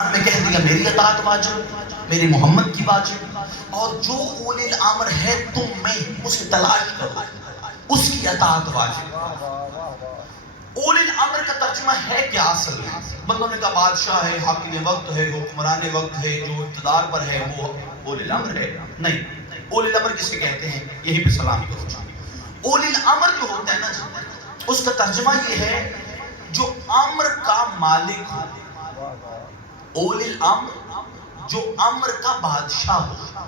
میں کہہ دیا میری اطاعت واجب، میرے محمد کی واجب، اور جو اولی الامر ہے تم میں اسے تلاش کرو، اس کی اطاعت واجب۔ اولی الامر کا ترجمہ ہے کیا اصل میں؟ بندوں نے کہا بادشاہ ہے، حاکم وقت ہے، حکمران وقت ہے، جو اقتدار پر ہے وہ اولی الامر ہے؟ نہیں، اولی الامر کسے کہتے ہیں؟ یہی پہ سلام کرو۔ اولی الامر جو ہوتا ہے نا، اس کا ترجمہ یہ ہے جو امر کا مالک ہو، اولی الامر جو امر کا بادشاہ ہو،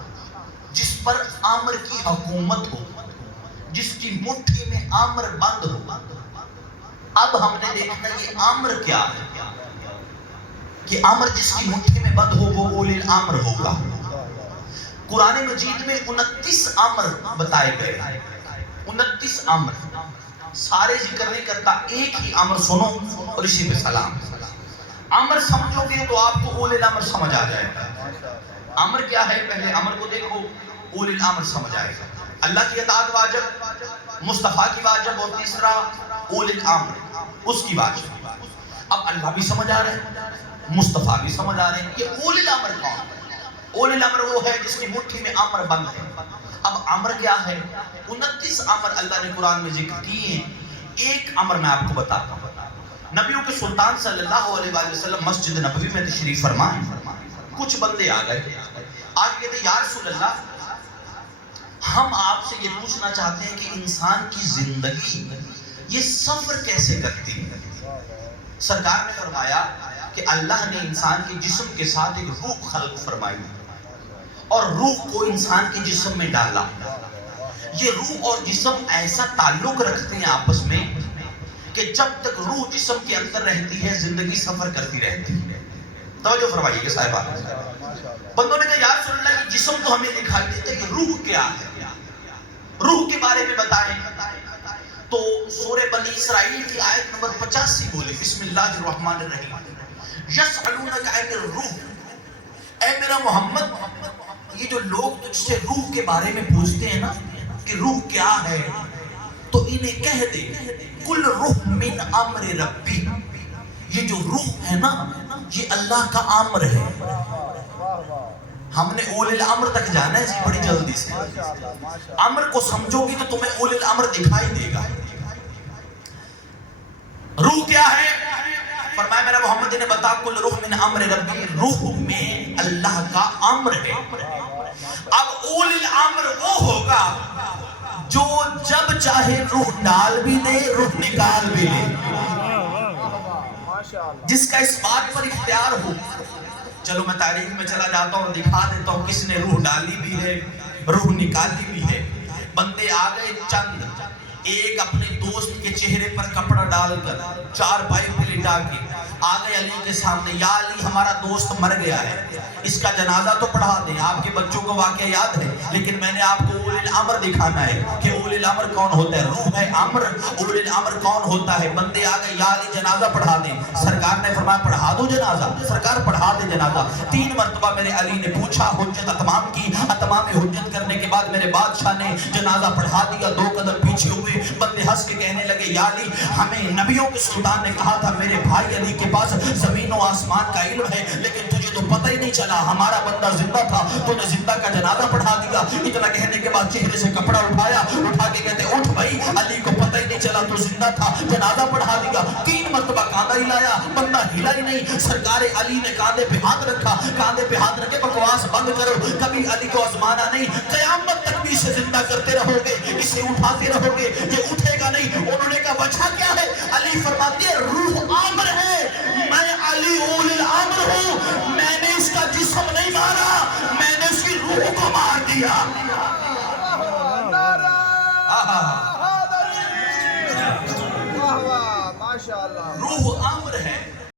جس پر امر کی حکومت ہو، جس کی مٹھی میں امر بند ہو۔ اب ہم نے دیکھنا یہ امر کیا ہے کہ امر جس کی مٹھی میں بند ہو وہ اولی الامر ہوگا۔ قرآن مجید میں 29 امر بتائے گئے، 29 امر، سارے ذکر نہیں کرتا، ایک ہی امر سنو اور اسی پہ سلام۔ امر سمجھو گے تو آپ کو اولی الامر سمجھ آ جائے گا۔ امر کیا ہے؟ پہلے امر کو دیکھو، اولی الامر سمجھ آئے گا۔ اللہ کی اطاعت واجب، مصطفیٰ کی واجب، اور تیسرا اولی الامر اس کی واجب۔ اب اللہ بھی سمجھ آ رہے ہیں، مصطفیٰ بھی سمجھ آ رہے ہیں، یہ اولی الامر کون ہے؟ اولی الامر وہ ہے جس کی مٹھی میں امر بند ہے۔ اب امر کیا ہے؟ 29 امر اللہ نے قرآن میں ذکر کیے ہیں۔ ایک امر میں آپ کو بتاتا ہوں۔ نبیوں کے سلطان صلی اللہ علیہ وآلہ وسلم مسجد نبوی میں تشریف فرمائیں، کچھ بندے آ گئے، آج کہتے ہیں یا رسول اللہ ہم آپ سے یہ پوچھنا چاہتے ہیں کہ انسان کی زندگی یہ سفر کیسے کرتی ہے؟ سرکار نے فرمایا کہ اللہ نے انسان کے جسم کے ساتھ ایک روح خلق فرمائی اور روح کو انسان کے جسم میں ڈالا۔ یہ روح اور جسم ایسا تعلق رکھتے ہیں آپس میں کہ جب تک روح جسم کے اندر رہتی ہے زندگی سفر کرتی رہتی ہے۔ توجہ فرمائیے کہ صاحبہ، بندوں نے کہا یا رسول اللہ یہ جسم تو ہمیں دکھائی دیتا ہے، یہ روح کیا ہے؟ روح کے بارے میں بتائیں۔ تو سورہ بنی اسرائیل کی آیت نمبر 85 بولے، بسم اللہ الرحمن الرحیم، یسألونک عن الروح، اے میرا محمد یہ جو لوگ تجھ سے روح کے بارے میں پوچھتے ہیں نا کہ روح کیا ہے، تو انہیں کہہ دے کل روح من امر ربی، یہ جو روح ہے نا یہ اللہ کا امر ہے۔ ہم نے اولی الامر تک جانا ہے بڑی جلدی سے، امر کو سمجھو گی تو تمہیں اولی الامر دکھائی دے گا۔ روح کیا ہے؟ فرمایا میرا محمد نے بتا کل روح من امر ربی، روح میں اللہ کا امر ہے۔ اب اولی الامر وہ ہوگا جو جب چاہے روح ڈال بھی دے، روح نکال بھی دے، جس کا اس بات پر اختیار ہو۔ چلو میں تاریخ میں چلا جاتا ہوں، دکھا دیتا ہوں کس نے روح ڈالی بھی ہے، روح نکالی بھی ہے۔ بندے آ گئے چند، ایک اپنے دوست کے چہرے پر کپڑا ڈال کر چار پائی پہ لٹا کے آ گئے علی کے سامنے، یا علی ہمارا دوست مر گیا ہے، اس کا جنازہ تو پڑھا دیں۔ آپ کے بچوں کو واقعہ یاد ہے، لیکن میں نے آپ کو اولی الامر دکھانا ہے کہ اولی الامر کون ہوتا ہے، روح ہے امر، اولی الامر کون ہوتا ہے۔ بندے آ گئے، یا علی جنازہ پڑھا دیں۔ سرکار نے فرمایا پڑھا دو جنازہ، سرکار پڑھا دے جنازہ۔ 3 مرتبہ میرے علی نے پوچھا، حجت اتمام کی، اتمام حجت کرنے کے بعد میرے بادشاہ نے جنازہ پڑھا دیا۔ 2 قدم پیچھے ہوئے، بندے ہنس کے کہنے لگے یا علی ہمیں نبیوں کے سلطان نے کہا تھا میرے بھائی علی کے پاس زمین و آسمان کا علم ہے، لیکن تجھے تو پتہ ہی نہیں چلا، ہمارا بندہ زندہ تھا، تو نے زندہ کا جنازہ پڑھا دیا۔ اتنا کہنے کے بعد چہرے سے کپڑا اٹھایا، اٹھا کے کہتے اٹھ بھائی، علی کو پتہ ہی نہیں چلا تو زندہ تھا، جنازہ پڑھا دیا۔ 3 مرتبہ کاندھا ہلایا، بندہ ہلا ہی نہیں۔ سرکار علی نے کاندھے پہ ہاتھ رکھا، کاندھے پہ ہاتھ رکھے بکواس بند کرو، کبھی علی کو آزمانا نہیں، قیامت تک بھی اسے زندہ کرتے رہو گے، اسے اٹھاتے رہو گے، یہ اٹھے گا نہیں۔ انہوں نے کہا وجہ کیا ہے؟ علی فرماتے ہیں روح آمر ہے، میں علی اولی الامر ہوں، میں نے اس کا جسم نہیں مارا، میں نے اس کی روح کو مار دیا۔ روح آمر